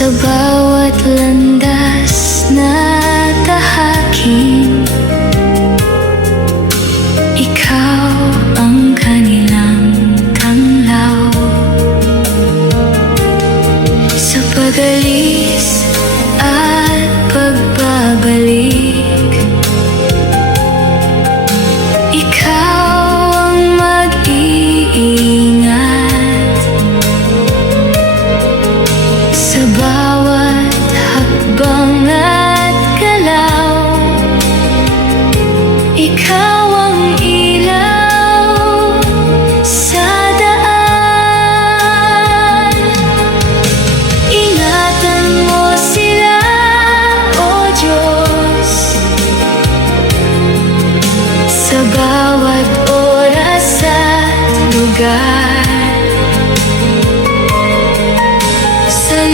Sa bawat landas na tahaking, ikaw ang kanilang tanglaw. Sa pag-alis at pagbabalik, ikaw ang mag-iingat. Sa bawat hakbang at galaw, ikaw ang ilaw sa daan. Ingatan mo sila, O Diyos, sa bawat oras at lugar. Sa